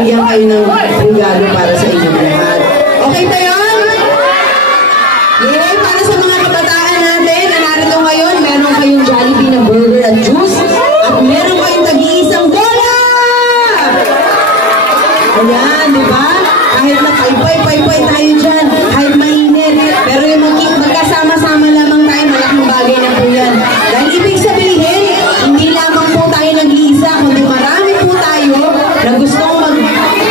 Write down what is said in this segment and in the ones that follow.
bibigyan kayo ng regalo para sa inyong lahat. Okay ba yun? Yay! Para sa mga kabataan natin na narito ngayon, meron kayong Jollibee na burger at juice at meron kayong tag-iisang bola! Ayan, di ba? Kahit na paypay tayo dyan, kahit mainit, pero yung magkasama-sama lamang tayo, malaking bagay na po yan. Dahil ibig sabihin, hindi lamang po tayo nag-iisa, kundi marami po tayo na gustong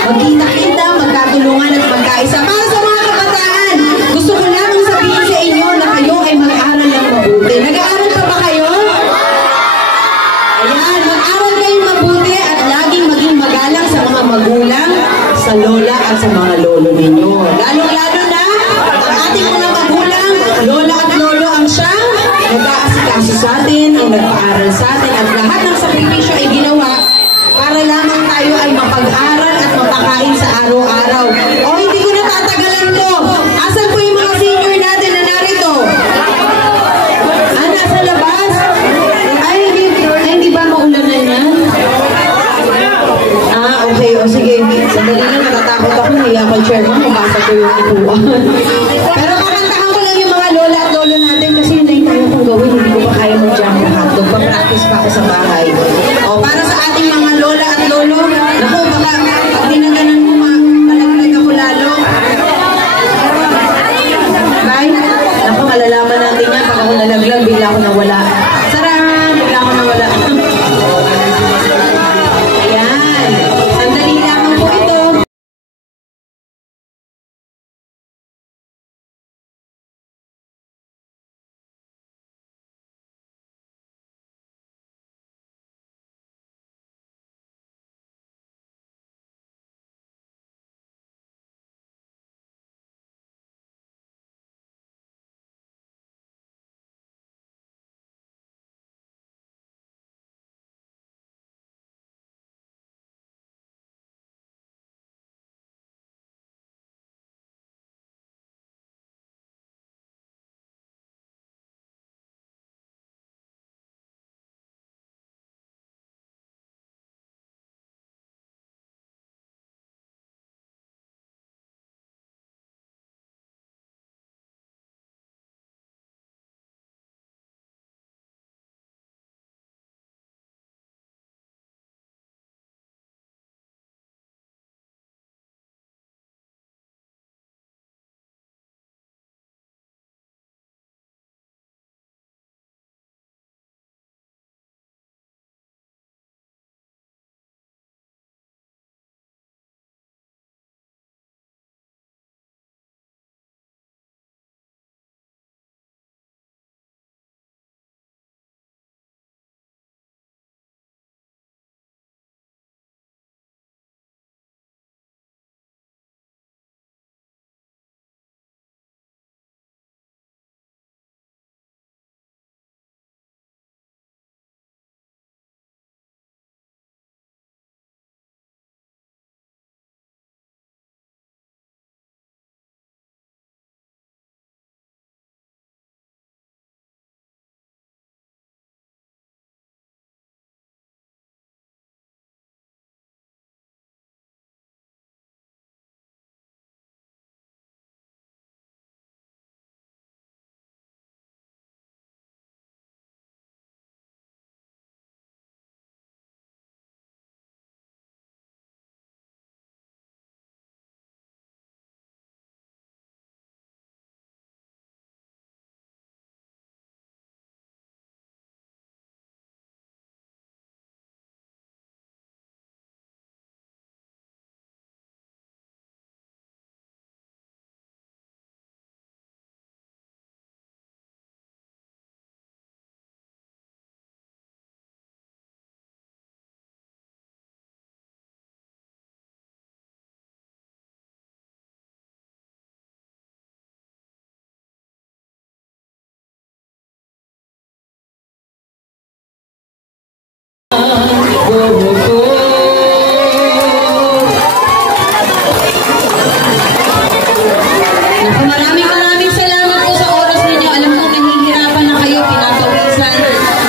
magkita-kita, magkatulungan at magkaisa. Para sa mga kabataan, gusto ko lamang sabihin sa inyo na kayo ay mag-aaral ng mabuti. Nag-aaral pa ba kayo? Ayan, mag-aaral kayong mabuti at laging maging magalang sa mga magulang, sa lola at sa mga lolo ninyo. Lalo-lalo na, ang ating mga magulang, lola at lolo ang siyang nag-aasikaso sa atin, ang nag-aaral sa atin, at lahat ng sakripisyo ay ginawa para lamang tayo ay mapag-aral at mapakain sa araw-araw. O hindi ko natatagalan to. Asan po yung mga senior natin na narito? Nasa labas? Ay, hindi ba maulan na yan? Okay. O sige. Sandali lang, natatakot ako. Hiya ko, chairman. Mabasa ko yung ipuan. Pero kakantahan ko lang yung mga lola at lolo natin kasi yun na yung tayo kong gawin. Hindi ko pa kaya mag-jump lahat. Magpa-practice pa ako sa bahay. O, para sa ating mga lola at lolo, naku, baka pag dinaganan mo, malaglag ako lalo. Bye? Naku, malalaman natin yan. Pag ako nalaglag, bigla ako nawala. Sarang! Bigla ako nawala. Ayan. Sandali lamang po ito. Maraming salamat po sa oras ninyo. Alam ko nahihirapan na kayo, pinapawisan.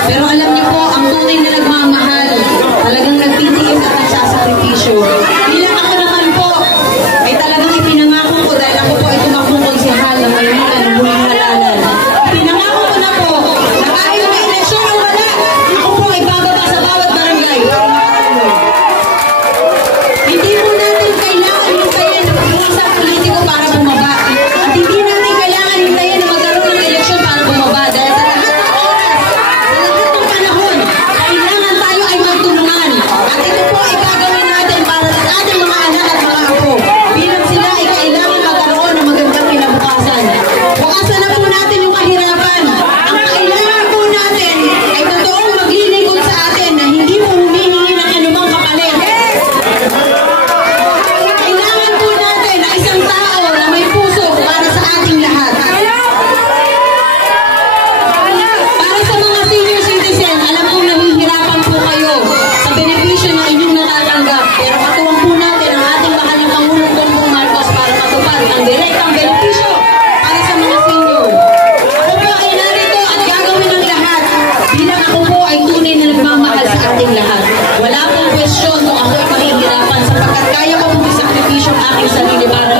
Pero alam niyo po, ang tunay na nagmamahal, talagang nagtitiis at nagsasakripisyo. Bilang ako ating lahat. Wala pong kwestiyon kung ako'y mahihirapan sapagkat kaya ko pong isakripisyo ang aking sarili para